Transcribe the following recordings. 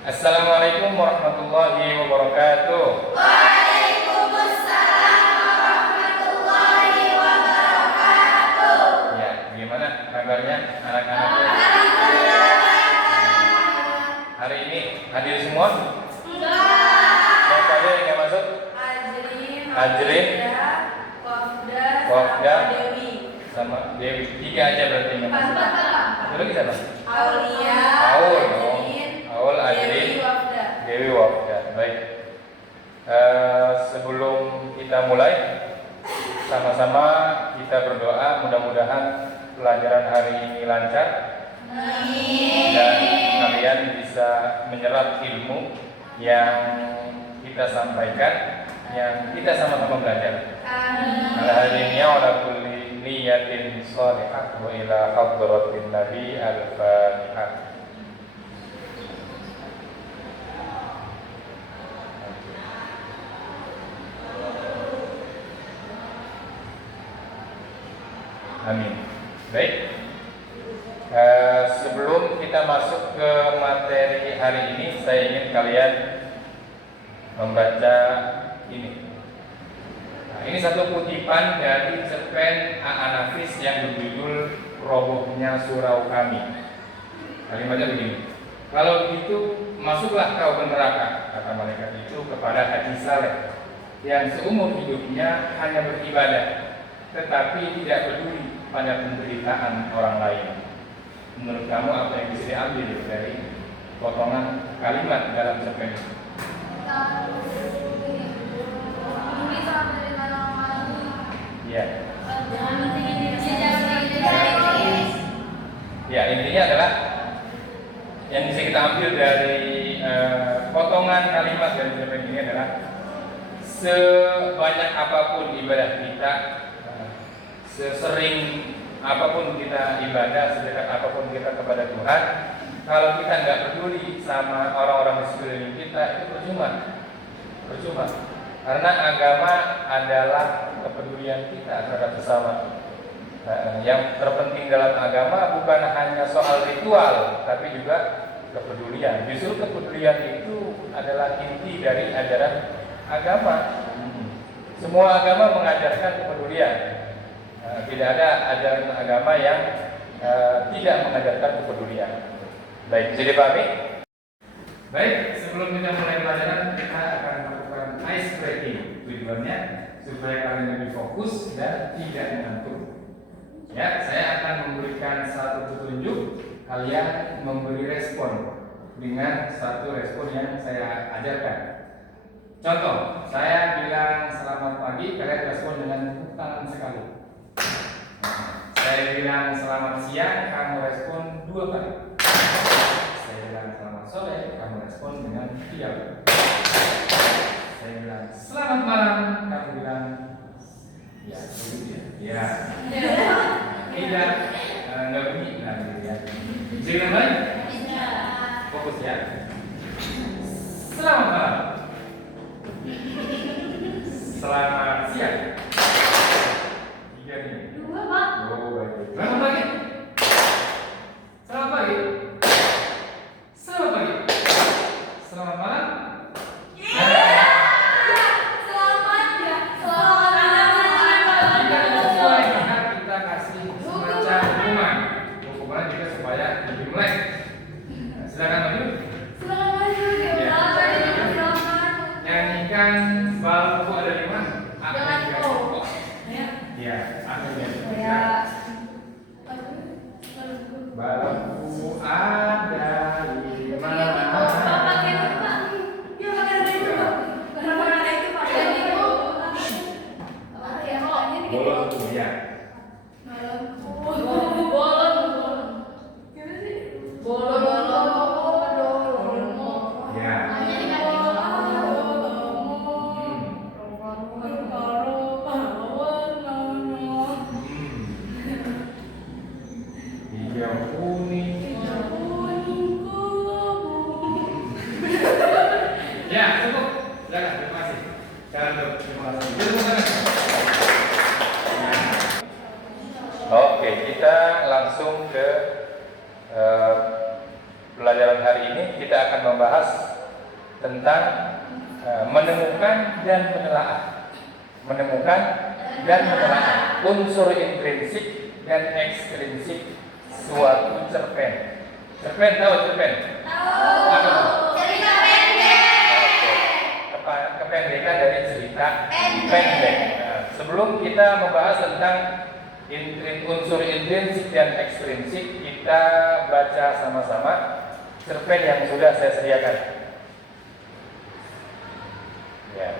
Assalamualaikum warahmatullahi wabarakatuh. Waalaikumsalam warahmatullahi wabarakatuh. Ya, gimana kabarnya anak-anak? Hari ini hadir semua? Enggak. Siapa aja yang nggak masuk? Ajrin, Wafda, Dewi. sama Dewi. Tiga aja berarti yang nggak masuk. Satu lagi siapa? Aulia, Aul, Ajrin, Aul, Ajrin, Dewi, Wafda. Dewi, Wafda. Baik. Sebelum kita mulai, sama-sama kita berdoa mudah-mudahan pelajaran hari ini lancar dan kalian bisa menyerap ilmu yang kita sampaikan, yang kita sama-sama belajar. Ala hadiniya wa ala kulli niyatin shalihah wa ila hadratin nabi al-fatihah. Amin. Baik. Sebelum kita masuk ke materi hari ini, saya ingin kalian membaca ini. Nah, ini satu kutipan dari cerpen A'anafis yang berjudul Robohnya Surau Kami. Kalimatnya begini: kalau begitu masuklah kau ke neraka, kata malaikat itu kepada Haji Saleh yang seumur hidupnya hanya beribadah, tetapi tidak peduli pada penderitaan orang lain. Menurut kamu apa yang bisa diambil dari potongan kalimat dalam cerpen itu? Ya. Ya, intinya adalah yang bisa kita ambil dari potongan kalimat dari cerpen ini adalah sebanyak apapun ibadah kita, sesering apapun kita ibadah, sedekat apapun kita kepada Tuhan, kalau kita nggak peduli sama orang-orang di sekeliling kita, itu percuma. Karena agama adalah kepedulian kita terhadap sesama. Yang terpenting dalam agama bukan hanya soal ritual, tapi juga kepedulian. Justru kepedulian itu adalah inti dari ajaran agama. Semua agama mengajarkan kepedulian. Tidak ada ajaran agama yang tidak mengajarkan kepedulian. Baik, jadi pahami? Baik, sebelum kita mulai pelajaran, kita akan melakukan ice breaking. Tujuannya supaya kalian lebih fokus dan tidak mengantuk. Ya, saya akan memberikan satu petunjuk, kalian memberi respon dengan satu respon yang saya ajarkan. Contoh, saya bilang selamat pagi, kalian respon dengan tepuk tangan sekali. Saya bilang selamat siang, kamu respon 2 kali. Saya bilang selamat sore, kamu respon dengan 3 kali. Saya bilang selamat malam, kamu bilang ya, begitu ya. Tidak, nggak bunyi lah gitu ya. Jadi mulai? Fokus ya. Selamat malam. Selamat siang. 3 nih. 2, Pak. Oh, baik. Selamat pagi. Selamat pagi. Selamat pagi. Selamat malam. Selamat ya. Selamat Jika sesuai, maka kita kasih semacam hukuman juga supaya lebih melek. Silakan maju. Selamat kita akan membahas tentang menemukan dan menelaah. Menemukan dan menelaah unsur intrinsik dan ekstrinsik suatu cerpen. Cerpen, tahu cerpen? Tahu. Apa itu? Cerita pendek. Oke. Kependekan dari cerita Pendek. pendek. Nah, sebelum kita membahas tentang unsur intrinsik dan ekstrinsik, kita baca sama-sama cerpen yang sudah saya sediakan. Ya.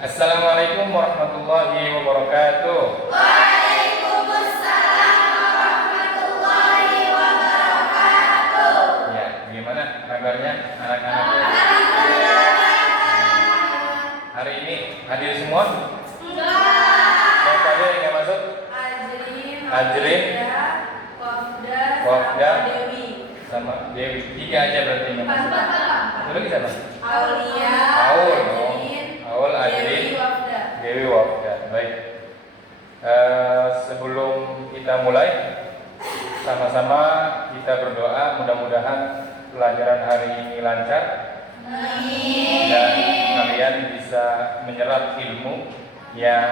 Assalamualaikum warahmatullahi wabarakatuh. Waalaikumsalam warahmatullahi wabarakatuh. Ya, gimana kabarnya anak-anak? Alhamdulillah. Hari ini hadir semua? Enggak. Yang tadi nggak masuk? Ajrin, Wafda, Dewi. sama Dewi. Tiga aja berarti nggak masuk. Satu lagi siapa? Aulia. Aul, Ajrin, Aul, Ajrin, Dewi, Wafda. Dewi, Wafda. Baik. Sebelum kita mulai, sama-sama kita berdoa mudah-mudahan pelajaran hari ini lancar dan kalian bisa menyerap ilmu yang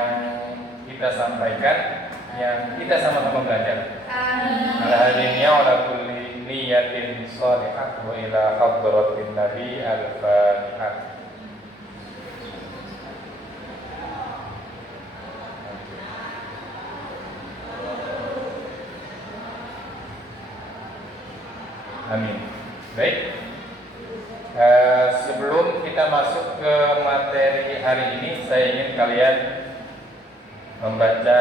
kita sampaikan, yang kita sama-sama belajar. Amin. Ala hadiniya wa ala kulli niyatin shalihah wa ila hadratin nabi al-fatihah. Amin. Baik. Sebelum kita masuk ke materi hari ini, saya ingin kalian membaca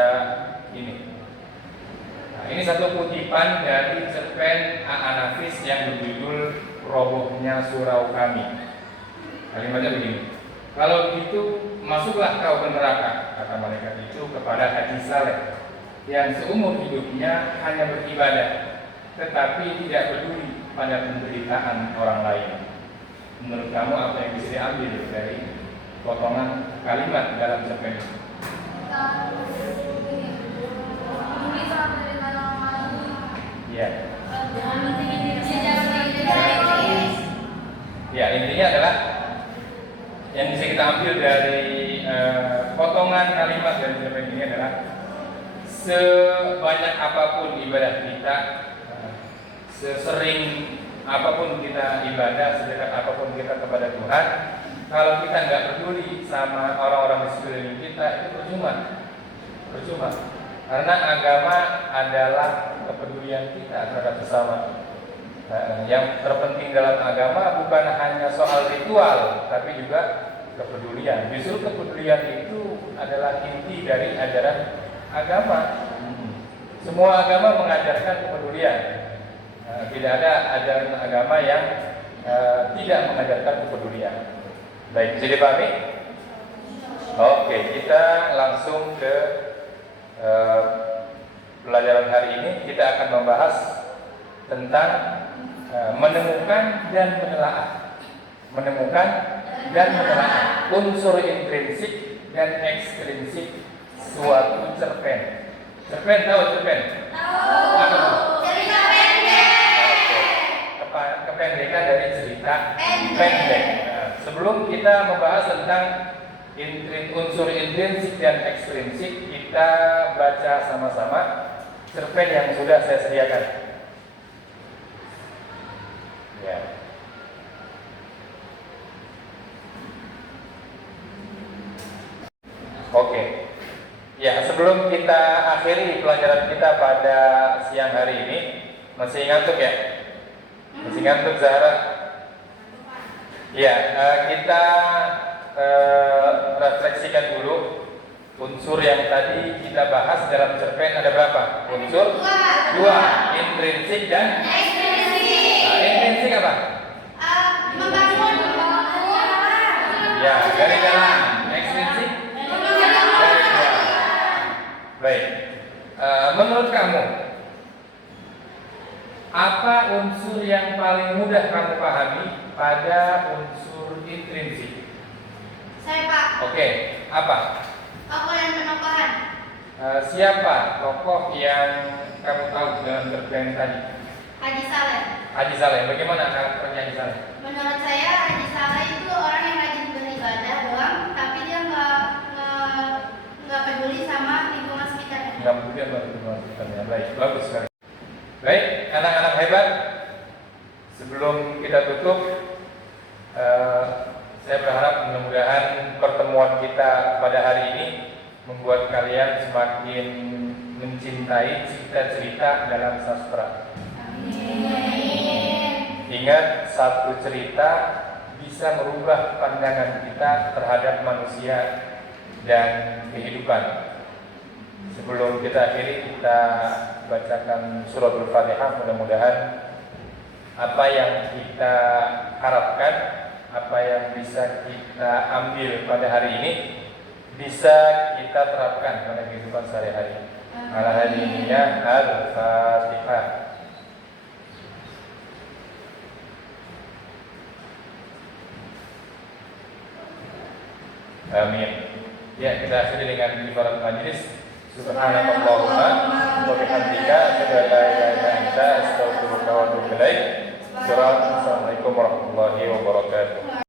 ini. Nah, ini satu kutipan dari cerpen A.A. Nafis yang berjudul Robohnya Surau Kami. Kalimatnya begini: kalau begitu masuklah kau ke neraka, kata malaikat itu kepada Haji Saleh yang seumur hidupnya hanya beribadah, tetapi tidak peduli pada penderitaan orang lain. Menurut kamu apa yang bisa diambil dari potongan kalimat dalam cerpen ini? Ya. Ya, intinya adalah yang bisa kita ambil dari potongan kalimat dari cerpen ini adalah sebanyak apapun ibadah kita, sesering apapun kita ibadah, sedekat apapun kita kepada Tuhan, kalau kita nggak peduli sama orang-orang di sekeliling kita, itu percuma. Karena agama adalah kepedulian kita terhadap sesama. Yang terpenting dalam agama bukan hanya soal ritual, tapi juga kepedulian. Justru kepedulian itu adalah inti dari ajaran agama. Semua agama mengajarkan kepedulian. Tidak ada ajaran agama yang tidak mengajarkan kepedulian. Baik, bisa dipahami? Oke, kita langsung ke pelajaran hari ini. Kita akan membahas tentang menemukan dan menelaah. Menemukan dan menelaah unsur intrinsik dan ekstrinsik suatu cerpen. Cerpen, tahu cerpen? Tahu. Apa itu? Cerita pendek. Oke. Kependekan dari cerita Pendek. pendek. Nah, sebelum kita membahas tentang unsur intrinsik dan ekstrinsik, kita baca sama-sama cerpen yang sudah saya sediakan. Ya. Oke. Ya, sebelum kita akhiri pelajaran kita pada siang hari ini, masih ngantuk ya? Masih ngantuk Zahra? Ya, kita refleksikan dulu Unsur yang tadi kita bahas dalam cerpen ada berapa? Unsur dua, intrinsik dan intrinsik apa? Ya, dari dalam. Ekstrinsik dari luar. Baik. Menurut kamu, apa unsur yang paling mudah kamu pahami pada unsur intrinsik? Saya Pak, Oke, apa? tokoh dan penokohan. Siapa tokoh yang kamu tahu dalam cerpen tadi? Haji Saleh. Haji Saleh. Bagaimana karakternya Haji Saleh? Menurut saya Haji Saleh itu orang yang rajin beribadah doang, tapi dia nggak peduli sama lingkungan sekitarnya. Enggak mungkin ya. Baik, bagus sekali. Baik, anak-anak hebat. Sebelum kita tutup, saya berharap mudah-mudahan pertemuan kita pada hari ini membuat kalian semakin mencintai cerita-cerita dalam sastra. Ingat, satu cerita bisa merubah pandangan kita terhadap manusia dan kehidupan. Sebelum kita akhiri, kita bacakan suratul Fatihah. Mudah-mudahan apa yang kita harapkan, apa yang bisa kita ambil pada hari ini bisa kita terapkan pada kehidupan sehari-hari. Alhamdulillah, Al-Fatihah. Amin. Ya, kita akhiri dengan ibarat majlis. Subhanallahumma wa bihamdika, asyhadu an la ilaha illa anta, astaghfiruka wa atubu ilaik. Assalamualaikum warahmatullahi wabarakatuh.